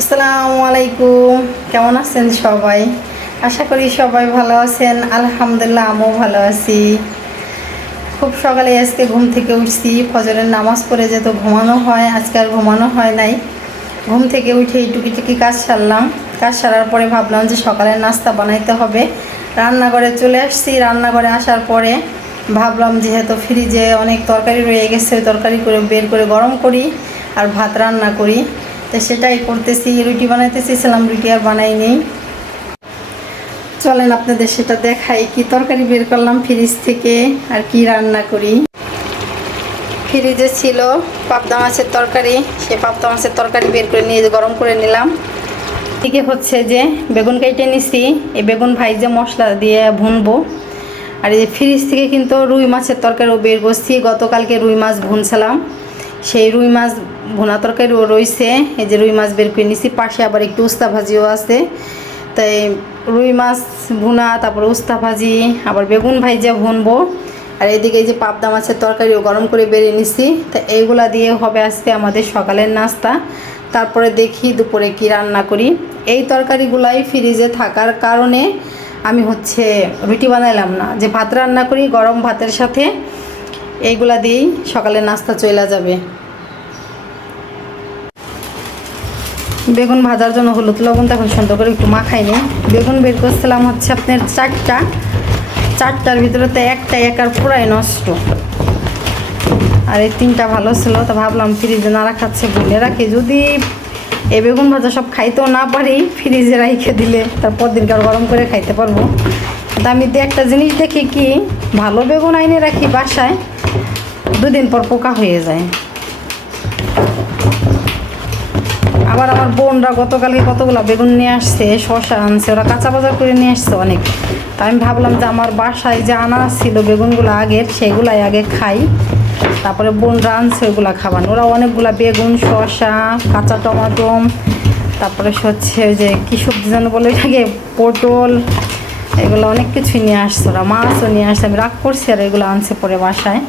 আসসালামু আলাইকুম। কেমন আছেন সবাই? আশা করি সবাই ভালো আছেন। আলহামদুলিল্লাহ আমিও ভালো আছি। খুব সকালে আজকে ঘুম থেকে উঠছি, ফজরের নামাজ পড়ে যেত ঘুমানো হয়, আজকে আর ঘুমানো হয় নাই। ঘুম থেকে উঠে টুকিটুকি কাজ সারলাম। কাজ সারার পরে ভাবলাম যে সকালের নাস্তা বানাইতে হবে। রান্নাঘরে চলে আসছি। রান্নাঘরে আসার পরে ভাবলাম যেহেতু ফ্রিজে অনেক তরকারি রয়ে গেছে, তরকারি করে বের করে গরম করি আর ভাত রান্না করি। তো সেটাই করতেছি। রুটি বানাইতে চেয়েছিলাম, রুটি আর বানাই নেই। চলেন আপনাদের সেটা দেখাই, কি তরকারি বের করলাম ফ্রিজ থেকে আর কি রান্না করি। ফ্রিজে ছিল পাবদা মাছের তরকারি, সেই পাবদা মাছের তরকারি বের করে নিয়ে গরম করে নিলাম। এদিকে হচ্ছে যে বেগুন কেটে নিছি, এই বেগুন ভাইজে মশলা দিয়ে ভুনবো। আর এই ফ্রিজ থেকে কিন্তু রুই মাছের তরকারিও বের করছি। গতকালকে রুই মাছ ভুনছিলাম, সেই রুই মাছ ভুনা তরকারিও রয়েছে। এই যে রুই মাছ বের করে নিছি, পাশে আবার একটু উস্তা ভাজিও আছে। তাই রুই মাছ ভুনা, তারপরে উস্তা ভাজি, আবার বেগুন ভাইজা ভুনবো। আর এদিকে এই যে পাবদা মাছের তরকারিও গরম করে বেরিয়ে নিছি। তা এইগুলা দিয়ে হবে আজকে আমাদের সকালের নাস্তা। তারপরে দেখি দুপুরে কি রান্না করি। এই তরকারিগুলাই ফ্রিজে থাকার কারণে আমি রুটি বানাইলাম না, যে ভাত রান্না করি গরম ভাতের সাথে এইগুলা দিয়েই সকালের নাস্তা চলে যাবে। বেগুন ভাজার জন্য হলুদ লবণ তখন সুন্দর করে একটু মাখাই নিই। বেগুন বের করছিলাম আপনার চারটার ভিতরে তো একটা একার পুরাই নষ্ট, আর এই তিনটা ভালো ছিল। তো ভাবলাম ফ্রিজে না রাখাচ্ছে বলে রাখি, যদি এই বেগুন ভাজা সব খাইতেও না পারি ফ্রিজে রাইখে দিলে তারপর দিনকার গরম করে খাইতে পারবো। তো আমি একটা জিনিস দেখি কি, ভালো বেগুন আইনে রাখি বাসায়, দুদিন পর পোকা হয়ে যায়। আবার আমার বোনরা গতকালকে কতগুলো বেগুন নিয়ে আসছে, শশা আনছে, ওরা কাঁচা বাজার করে নিয়ে আসছে অনেক। তা আমি ভাবলাম যে আমার বাসায় যে আনা ছিল বেগুনগুলো আগের, সেগুলাই আগে খাই, তারপরে বোনরা আনছে ওইগুলো খাবার। ওরা অনেকগুলা বেগুন, শশা, কাঁচা টমাটো, তারপরে ওই যে কী সবজি যেন বলে থাকে, পটল, এগুলো অনেক কিছুই নিয়ে আসছে। ওরা মাছও নিয়ে আসছে, আমি রাগ করছি আর এগুলো আনছে পরে বাসায়।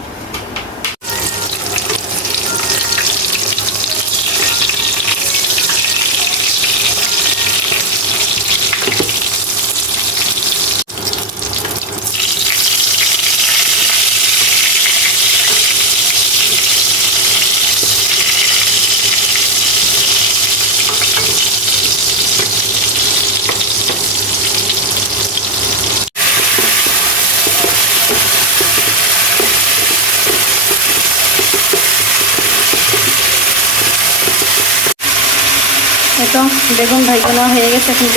তো বেগুন ভাজানো হয়ে গেছে। এখন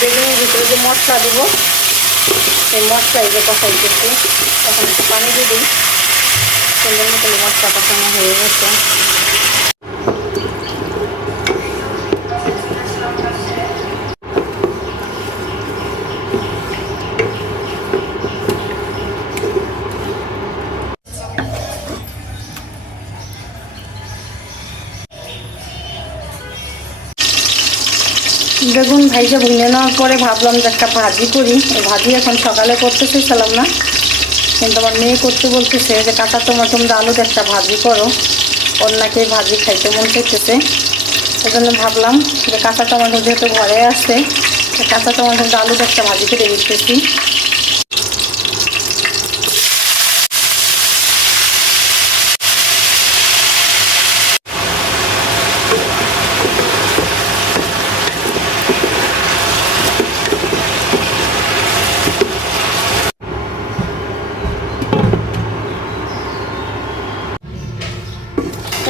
বেগুনের ভিতরে যে মশলা দেবো, সেই মশলা এই যে কষাইতেছি। এখন একটু পানি দিয়ে দিই। সুন্দর মতো মশলা কষানো হয়ে গেছে। বেগুন ভাইজা ভুনে নেওয়ার পরে ভাবলাম যে একটা ভাজি করি। এই ভাজি এখন সকালে করতে চেয়েছিলাম না, কিন্তু আমার মেয়ে করতে বলতেছে যে কাঁচা টমাটো আলু দিয়ে একটা ভাজি করো, ওর নাকি ভাজি খাইতে মন চাইতেছে। সেই জন্য ভাবলাম যে কাঁচা টমাটো যেহেতু ঘরে আছে, কাঁচা টমাটো আলু দিয়ে একটা ভাজি করে দিতেছি।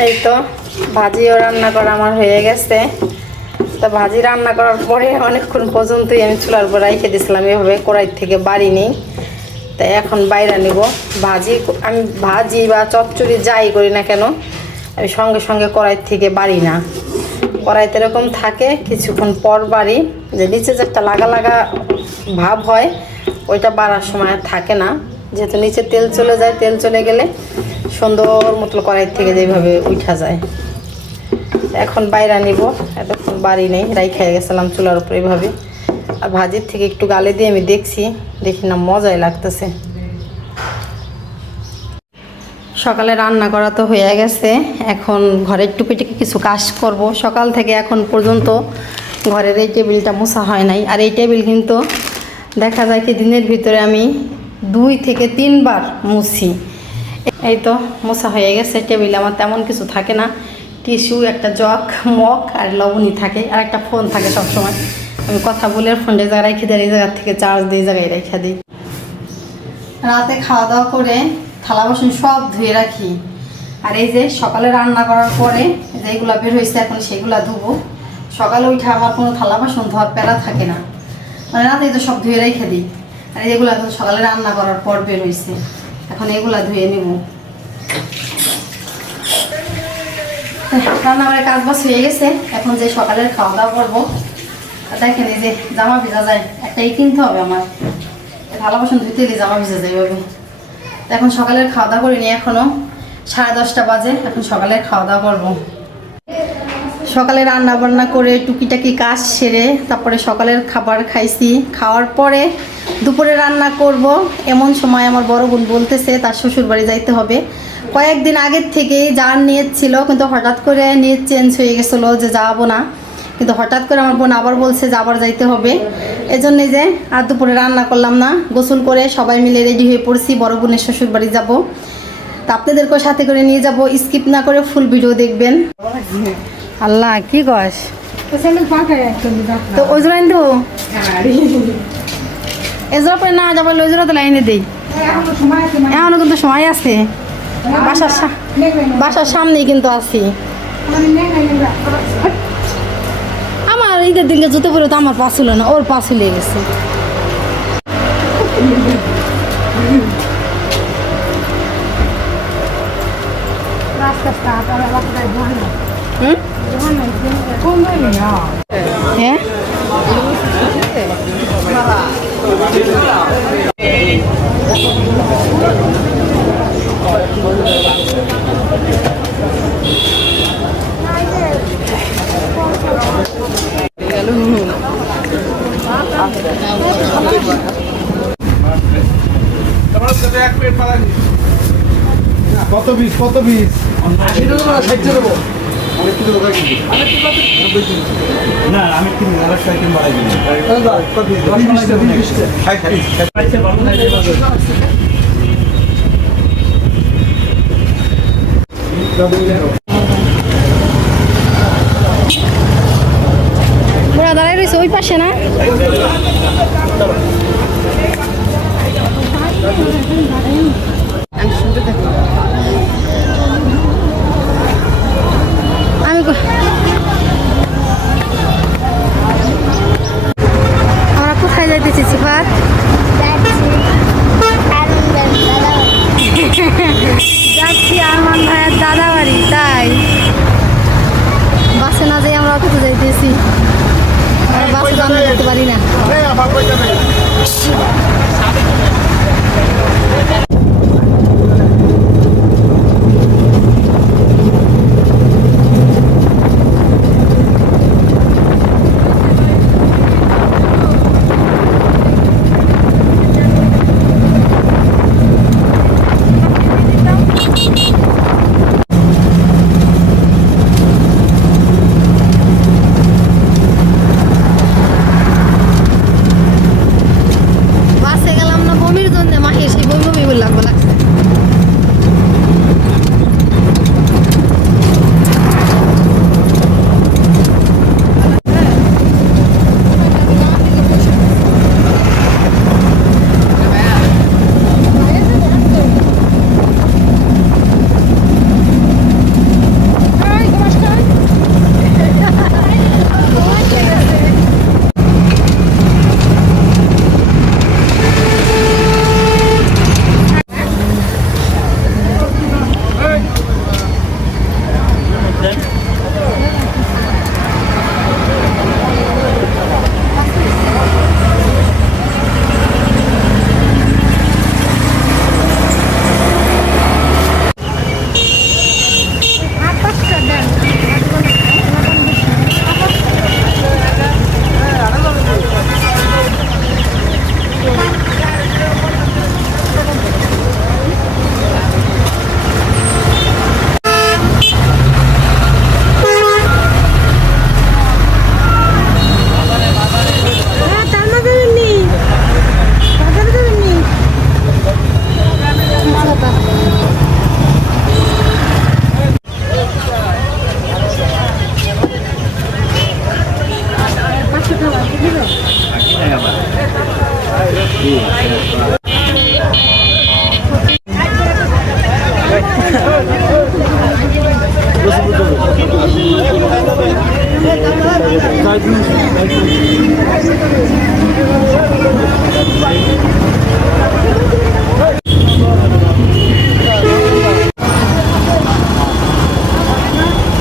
এই তো ভাজিও রান্না করা আমার হয়ে গেছে। তো ভাজি রান্না করার পরে অনেকক্ষণ পর্যন্তই আমি চুলার উপর রেখে দিয়েছিলাম, এভাবে কড়াই থেকে বাড়ি নেই। তাই এখন বাইরে নিব। আমি ভাজি বা চচ্চড়ি যাই করি না কেন, আমি সঙ্গে সঙ্গে কড়াই থেকে বাড়ি না। কড়াইতে এরকম থাকে, কিছুক্ষণ পর বাড়ি, যে নিচে যে একটা লাগা লাগা ভাব হয়, ওইটা বাড়ার সময় থাকে না। যেহেতু নিচে তেল চলে যায়, তেল চলে গেলে সুন্দর মতো কড়াই থেকে যেভাবে উঠা যায়। এখন বাইরে নিব, এতক্ষণ বাড়ি নেই, রাইখা গেছিলাম চুলার উপর এইভাবে। আর ভাজির থেকে একটু গালে দিয়ে আমি দেখি না, মজাই লাগতেছে। সকালে রান্না করা তো হয়ে গেছে, এখন ঘরের টুকিটাকি কিছু কাজ করব। সকাল থেকে এখন পর্যন্ত ঘরের এই টেবিলটা মোছা হয় নাই। আর এই টেবিল কিন্তু দেখা যায় কি দিনের ভিতরে আমি 2 থেকে 3 বার মুছি। এই তো মোছা হয়ে গেছে। টেবিলে আমার তেমন কিছু থাকে না, টিস্যু, একটা জগ, মগ আর লবণী থাকে, আর একটা ফোন থাকে সবসময়। আমি কথা বলে ফোনটা জায়গায় রেখে দিই, এই জায়গার থেকে চার্জ দিয়ে জায়গায় রেখে দিই। রাতে খাওয়া দাওয়া করে থালা বাসন সব ধুয়ে রাখি। আর এই যে সকালে রান্না করার পরে যেগুলো বের হয়েছে এখন সেগুলো ধুবো। সকালে উঠে আমার কোনো থালা বাসন ধোয়ার প্যারা থাকে না, মানে রাতেই তো সব ধুয়ে রেখে দিই। আর এগুলো এখন সকালে রান্না করার পর বের হয়েছে, এখন এগুলা ধুয়ে নেব। রান্নাঘরের কাজ বাজ হয়ে গেছে, এখন যে সকালের খাওয়া দাওয়া করবো। দেখেন এই যে জামা ভিজা যায়, একটাই কিনতে হবে আমার, থালা বাসন ধুতে এলে জামা ভিজা যায় এভাবে। এখন সকালের খাওয়া দাওয়া করিনি, এখনও 10:30 বাজে, এখন সকালের খাওয়া দাওয়া করবো। সকালে রান্না বান্না করে টুকিটাকি কাজ সেরে তারপরে সকালের খাবার খাইছি। খাওয়ার পরে দুপুরে রান্না করব। এমন সময় আমার বড় বোন বলতেছে তার শ্বশুর বাড়ি যাইতে হবে। কয়েকদিন আগের থেকেই যাওয়ার নিয়ত ছিল, কিন্তু হঠাৎ করে নিয়ত চেঞ্জ হয়ে গেছিলো যে যাবো না। কিন্তু হঠাৎ করে আমার বোন আবার বলছে যে আবার যাইতে হবে, এজন্যই যে আর দুপুরে রান্না করলাম না। গোসল করে সবাই মিলে রেডি হয়ে পড়ছি, বড় বোনের শ্বশুর বাড়ি যাবো। তা আপনাদেরকেও সাথে করে নিয়ে যাব, স্কিপ না করে ফুল ভিডিও দেখবেন। আল্লাহ কি কস তো ওই জোড়া তো এজোড়া পরে না যাবো, ওই জোড়া তো লাইনে দেই। এখনো কিন্তু সময় আছে, বাসার সামনেই কিন্তু আছি। আমার ঈদের দিনকে জুতো পরে তো আমার পাশ ছিল না, ওর পাশ হয়ে গেছে। হ্যাঁ কত পিস কত পিস? না আমি কিনি আর সাইকেল বাড়াই দিই। ওরা দাঁড়াই রয়েছে ওই পাশে না? আমরা কোথায় যাইতেছি সিফাত? যাচ্ছি আরমান ভাইয়ের দাদা বাড়ি। তাই বাসে না যাই আমরা অটোতে যাইতেছি, বাসে রান্না করতে পারি না।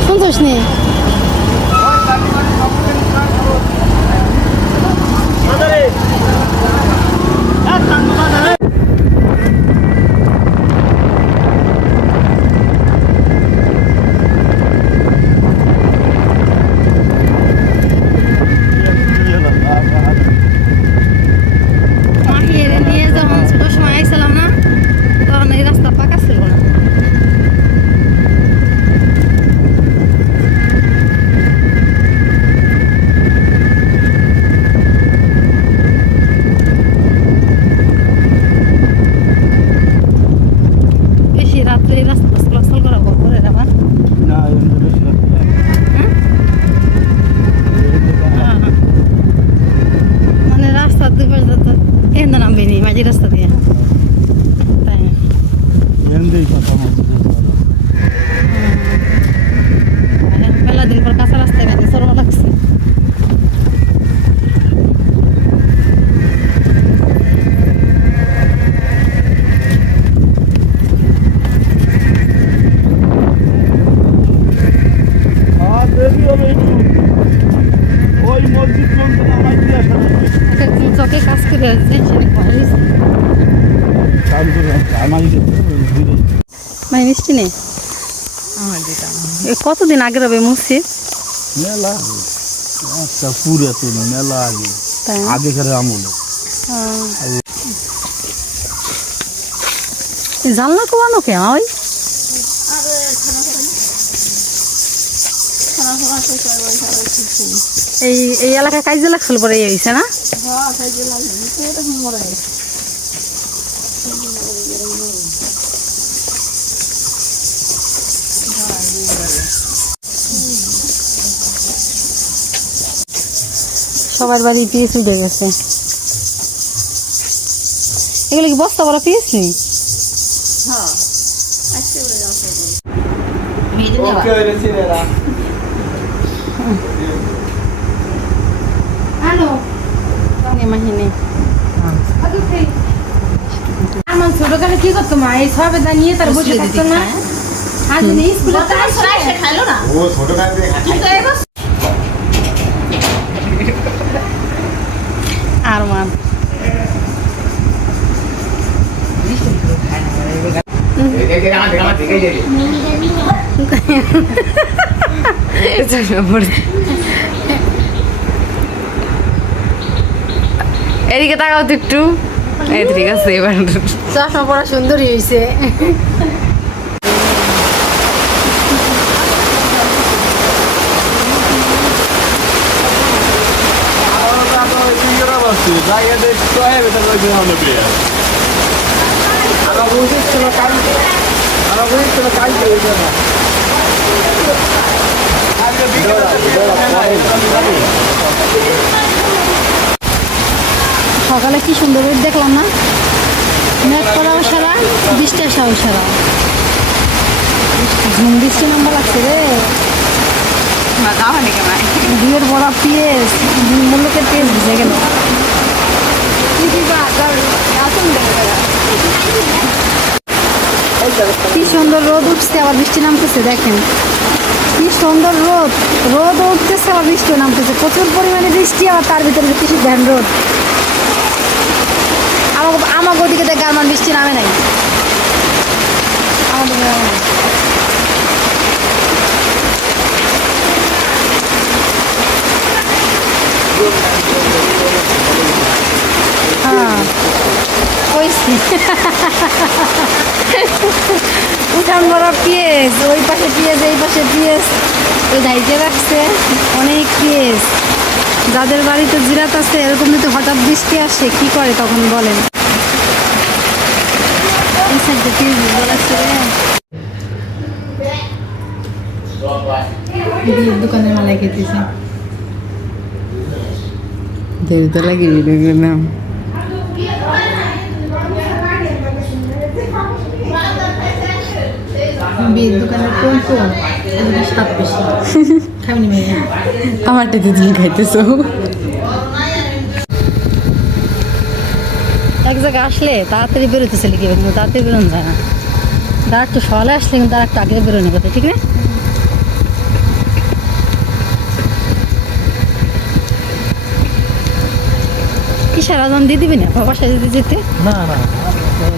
শুনছিস নি মাহিরে নিয়ে যখন ছোট সময় আইছিলাম না তখন এই রাস্তা পাকা ছিল না। বেশি রাত্রে এই রাস্তা চলাচল করা বড় আবার না এমনি বেশি রাখতে হবে। মানে রাস্তা দুই পাশে তো এখানে নামবি নি মাঝি রাস্তা দিয়ে তাই না? এমনিই কথা বলতে হবে। মেলা দিন পর কাঁচা রাস্তায় গেছে সরম লাগছে। আর দেরি হবে একটু। ওই মসজিদ পর্যন্ত নামাই দিয়ে আসা লাগবে। চকে কাজ করে আসছে কাজ করে আমাই যেতে হবে ধীরে। মানে মিষ্টি নেই কতদিন আগের হবে মসজিদ মেলা একটা পুরাতন মেলা আগে তাই না? আগেকার আমলে জানলা কোয়ানো কে ওই এই এই এলাকায় কাজে লাগছিল পরে এই হয়েছে না সবার বাড়ি পিস উঠে গেছে এগুলো কি বস্তা বড় পিস নি আমার ছোটকালে কি করতো মা এই সবে নিয়ে তার বসে থাকতো না আজ স্কুলে খাইলো না ও ছোট কাছে আর মান এদিকে তাকাও তো একটু এই ঠিক আছে এবার চশমা পড়া সুন্দরী হয়েছে জায়গা দেখতে হবে তাহলে গ্রামে পেয়ে আমার বুঝিস ছিল কালকে হয়ে যাবে সকালে কি সুন্দর রোদ দেখলাম না মেঘ করাও সারা বৃষ্টি আসাও সারা ঝুম বৃষ্টি নাম্বার লাগছে রে বিয়ের বড় পিএস মূল্যকের পিএস ভিজে গেল কি সুন্দর রোদ উঠছে আবার বৃষ্টি নামতেছে দেখেন কি সুন্দর রোদ রোদ উঠতেছে আবার বৃষ্টিও নামতেছে প্রচুর পরিমাণে বৃষ্টি আবার তার ভিতরে কিছু ধ্যান রোদ আমার ওদিকে দেখে আমার বৃষ্টি নামে নাই আমাদের নামে নাই। হ্যাঁ কইছি উঠান বড় পিএস ওই পাশে পিএস এই পাশে পিএস ওই ঢাইকে রাখছে অনেক পিএস যাদের বাড়িতে জিরাত আছে এরকম যদি হঠাৎ বৃষ্টি আসে কি করে তখন বলেন এই সাইডে পিএস বলাচ্ছে রে দোকানের মালায় খেতেছে দেড় লাগে ভিডিও নাম বিয়ের দোকানের কোন কোন এগুলো স্বাদ বেশি খাবি মেয়ে আমারটাতে তুমি খাইতেছো। এক জায়গায় আসলে তাড়াতাড়ি বেরোতেছিল কি কিন্তু তাড়াতাড়ি বেরোনো যায় না। তার একটু সকালে আসলে কিন্তু তার একটু আগে বেরোনো কথা, ঠিক না? কিসের আজান দিয়ে দিবি না বাসায় যেতে যেতে? না না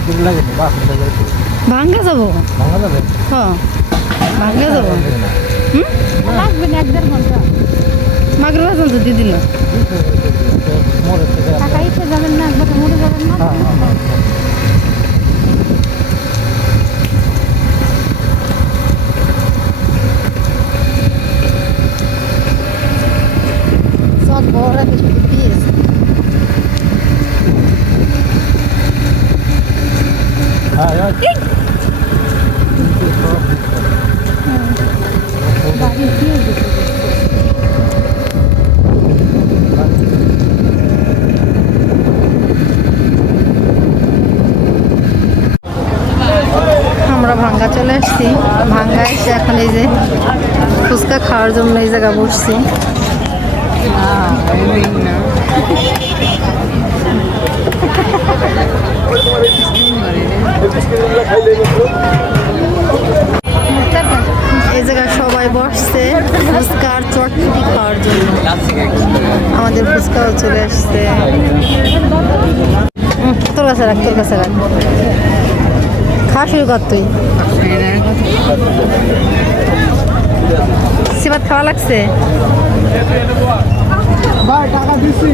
দূর লাগে না, বাস ভাঙ্গা যাবো। ভাঙা যাবে। হ্যাঁ ভাঙ্গা যাবো। লাগবে না 1-1.5 ঘন্টা মাগরের আজান তো দিয়ে দিল। মোড়ের থেকে টাকা ইচ্ছে যাবেন না একবার মরে যাবেন না সব বড় কিছু দিয়েছে। হ্যাঁ হ্যাঁ বাড়ি দিয়ে আমরা ভাঙ্গা চলে আসছি। ভাঙ্গা এসে এখন এই যে ফুচকা খাওয়ার জন্য এই জায়গা বসছি। এই জায়গায় সবাই বসছে ফুচকা আর চটপটি খাওয়ার জন্য। আমাদের ফুচকাও চলে আসছে। তোর কাছে রাখ, তোর কাছে রাখ। খাওয়া শুরু কর তুই। সিবাত খাওয়া লাগছে। ভাই টাকা দিচ্ছি।